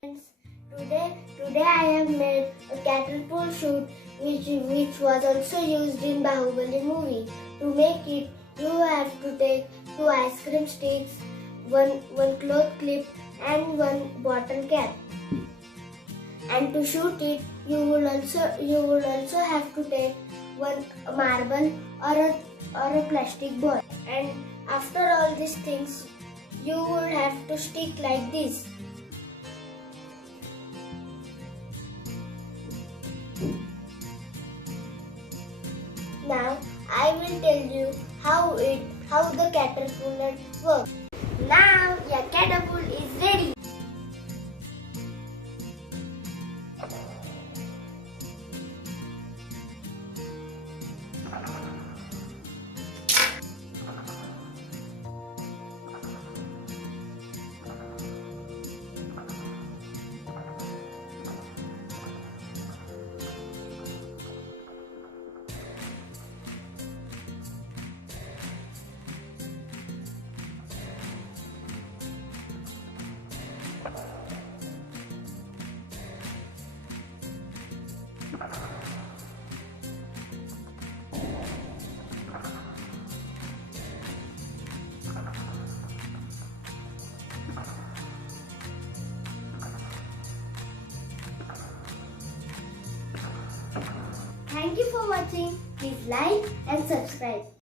Friends, today I have made a catapult shoot which was also used in Bahubali movie. To make it, you have to take 2 ice cream sticks, one cloth clip and one bottle cap. And to shoot it, you would also have to take one marble or a plastic ball. And after all these things, you would have to stick like this. Now I will tell you how the catapult works. Now your catapult is ready. Thank you for watching. Please like and subscribe.